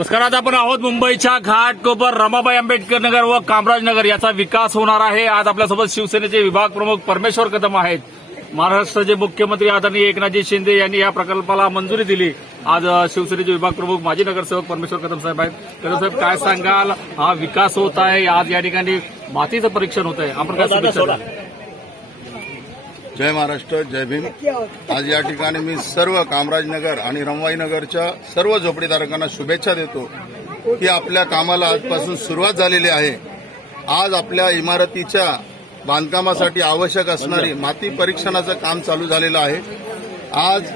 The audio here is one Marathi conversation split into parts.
नमस्कार आज आपण आहोत मुंबईच्या घाटकोपर रमाबाई आंबेडकर नगर व कामराज नगर याचा विकास होणार आहे. आज आपल्यासोबत शिवसेनेचे विभाग प्रमुख परमेश्वर कदम आहेत. महाराष्ट्राचे मुख्यमंत्री आदरणीय एकनाथजी शिंदे यांनी या प्रकल्पाला मंजुरी दिली. आज शिवसेनेचे विभाग प्रमुख माजी नगरसेवक परमेश्वर कदम साहेब आहेत. कदम साहेब काय सांगाल? हा विकास होत आहे. आज या ठिकाणी मातीचं परीक्षण होत आहे आपण काय? जय महाराष्ट्र जय भीम. आज या ठिकाणी मी सर्व कामराजनगर आणि रमवाईनगरच्या सर्व झोपडीधारकांना शुभेच्छा देतो की आपल्या कामाला आजपासून सुरुवात झालेली आहे. आज आपल्या इमारतीच्या बांधकामासाठी आवश्यक असणारी माती परीक्षणाचं काम चालू झालेलं आहे. आज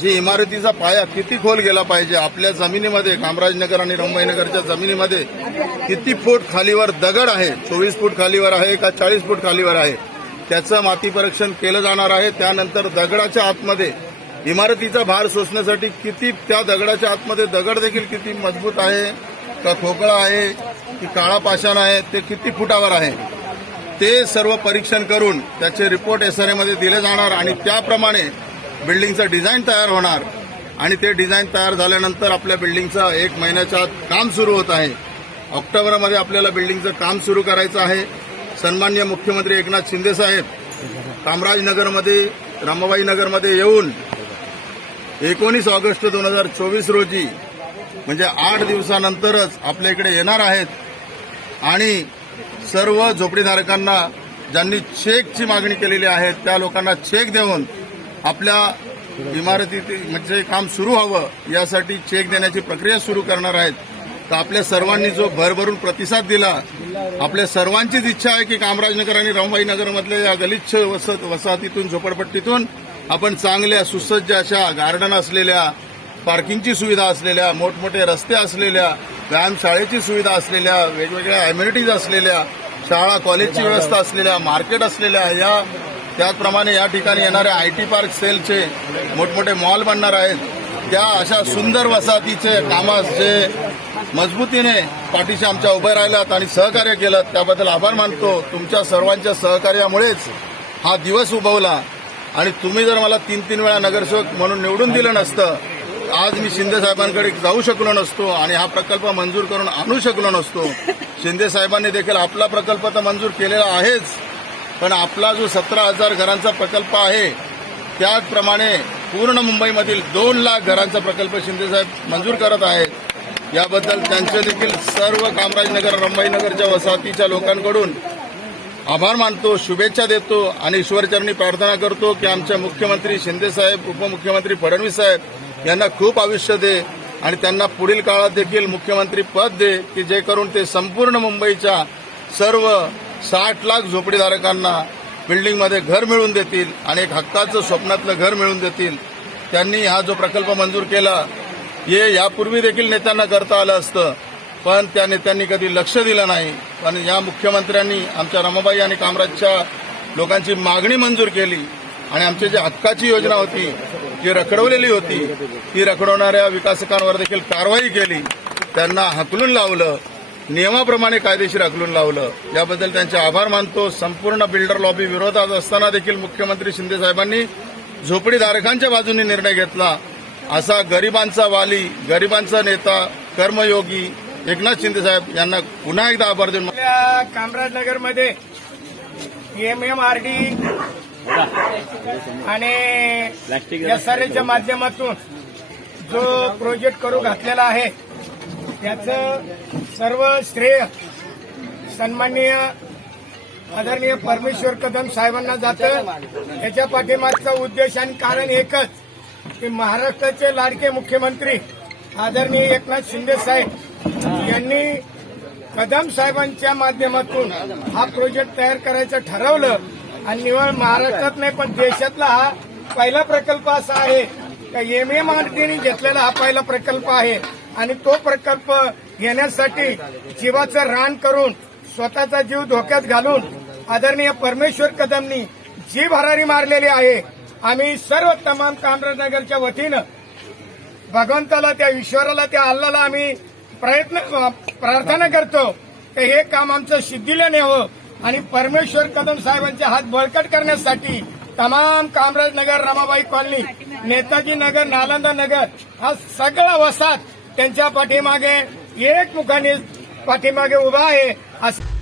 जी इमारतीचा पाया किती खोल गेला पाहिजे आपल्या जमिनीमध्ये कामराजनगर आणि रमवाईनगरच्या जमिनीमध्ये किती फूट खालीवर दगड आहे? चोवीस फूट खालीवर आहे का चाळीस फूट खालीवर आहे? त्याचं माती परीक्षण केलं जाणार आहे. त्यानंतर दगडाच्या आतमध्ये इमारतीचा भार सोसण्यासाठी किती त्या दगडाच्या आतमध्ये दगड देखील किती मजबूत आहे का खोकळा आहे की काळा पाषाण आहे ते किती फुटावर आहे? ते सर्व परीक्षण करून त्याचे रिपोर्ट एसआरएमध्ये दिले जाणार आणि त्याप्रमाणे बिल्डिंगचं डिझाईन तयार होणार. आणि ते डिझाईन तयार झाल्यानंतर आपल्या बिल्डिंगचं एक महिन्याच्या आत काम सुरू होत आहे. ऑक्टोबरमध्ये आपल्याला बिल्डिंगचं काम सुरू करायचं आहे. सन्मान्य मुख्यमंत्री एकनाथ शिंदे साहेब कामराजनगरमध्ये रमाबाई नगरमध्ये येऊन एकोणीस ऑगस्ट दोन हजार चोवीस रोजी म्हणजे आठ दिवसानंतरच आपल्या इकडे येणार आहेत आणि सर्व झोपडीधारकांना ज्यांनी चेकची मागणी केलेली आहे त्या लोकांना चेक देऊन आपल्या इमारतीत म्हणजे काम सुरू व्हावं यासाठी चेक देण्याची प्रक्रिया सुरू करणार आहेत. तर आपल्या सर्वांनी जो भरभरून प्रतिसाद दिला आपल्या सर्वांचीच इच्छा आहे की कामराजनगर आणि रामबाई नगरमधल्या या गलिच्छ वसत वसाहतीतून झोपडपट्टीतून आपण चांगल्या सुसज्ज अशा गार्डन असलेल्या पार्किंगची सुविधा असलेल्या मोठमोठे रस्ते असलेल्या व्यायामशाळेची सुविधा असलेल्या वेगवेगळ्या अम्युनिटीज असलेल्या शाळा कॉलेजची व्यवस्था असलेल्या मार्केट असलेल्या या त्याचप्रमाणे या ठिकाणी येणाऱ्या आय टी पार्क सेलचे मोठमोठे मॉल बनणार आहेत. त्या अशा सुंदर वसाहतीचे कामास जे मजबूतीने पाठीशी आमच्या उभे राहिलात आणि सहकार्य केलं त्याबद्दल आभार मानतो. तुमच्या सर्वांच्या सहकार्यामुळेच हा दिवस उभवला. आणि तुम्ही जर मला तीन तीन वेळा नगरसेवक म्हणून निवडून दिलं नसतं आज मी शिंदे साहेबांकडे जाऊ शकलो नसतो आणि हा प्रकल्प मंजूर करून आणू शकलो नसतो. शिंदे साहेबांनी देखील आपला प्रकल्प तर मंजूर केलेला आहेच पण आपला जो सतरा हजार घरांचा प्रकल्प आहे त्याचप्रमाणे पूर्ण मुंबईमधील दोन लाख घरांचा प्रकल्प शिंदे साहेब मंजूर करत आहेत. याबद्दल त्यांचे देखील सर्व कामराजनगर रंबाईनगरच्या वसाहतीच्या लोकांकडून आभार मानतो शुभेच्छा देतो आणि ईश्वरचरणी प्रार्थना करतो की आमच्या मुख्यमंत्री शिंदेसाहेब उपमुख्यमंत्री फडणवीस साहेब यांना खूप आयुष्य दे आणि त्यांना पुढील काळात देखील मुख्यमंत्री पद दे की जे करून ते संपूर्ण मुंबईच्या सर्व साठ लाख झोपडीधारकांना बिल्डिंगमध्ये घर मिळवून देतील आणि एक हक्काचं स्वप्नातलं घर मिळवून देतील. त्यांनी हा जो प्रकल्प मंजूर केला हे यापूर्वी देखील नेत्यांना करता आलं असतं. पण त्या नेत्यांनी कधी लक्ष दिलं नाही. पण या मुख्यमंत्र्यांनी आमच्या रमाबाई आणि कामराजच्या लोकांची मागणी मंजूर केली. आणि आमची जी हक्काची योजना होती जी रखडवलेली होती ती रखडवणाऱ्या विकासकांवर देखील कारवाई केली. त्यांना हकलून लावलं नियमाप्रमाणे कायदेशीर हकलून लावलं. याबद्दल त्यांचे आभार मानतो. संपूर्ण बिल्डर लॉबी विरोधात असताना देखील मुख्यमंत्री शिंदेसाहेबांनी झोपडीधारकांच्या बाजूने निर्णय घेतला. असा गरिबांचा वाली गरिबांचा नेता कर्मयोगी एकनाथ शिंदे साहेब यांना पुन्हा एकदा आभार देऊन कामराजनगरमध्ये एम एम आर डी आणि एसआरएच्या माध्यमातून जो प्रोजेक्ट करू घातलेला आहे त्याचं सर्व श्रेय सन्माननीय आदरणीय परमेश्वर कदम साहेबांना जातं. त्याच्या पाठीमागचा उद्देश आणि कारण एकच की महाराष्ट्राचे लाडके मुख्यमंत्री आदरणीय एकनाथ शिंदे साहेब यांनी कदम साहेबांच्या माध्यमातून हा प्रोजेक्ट तयार करायचं ठरवलं. आणि निवळ महाराष्ट्रात नाही पण देशातला हा पहिला प्रकल्प असा आहे का एम एम आर टीने घेतलेला हा पहिला प्रकल्प आहे. आणि तो प्रकल्प घेण्यासाठी जीवाचं रान करून स्वतःचा जीव धोक्यात घालून आदरणीय परमेश्वर कदमनी जी भरारी मारलेली आहे आम्ही सर्व तमाम कामराजनगरच्या वतीनं भगवंताला त्या ईश्वराला त्या अल्लाला आम्ही प्रयत्न प्रार्थना करतो की हे काम आमचं सिद्धीला न्यावं हो- आणि परमेश्वर कदम साहेबांचे हात बळकट करण्यासाठी तमाम कामराज नगर रमाबाई कॉलनी नेताजी नगर नालंदा नगर हा सगळा वसाहत त्यांच्या पाठीमागे एक मुखाने पाठीमागे उभा आहे. असं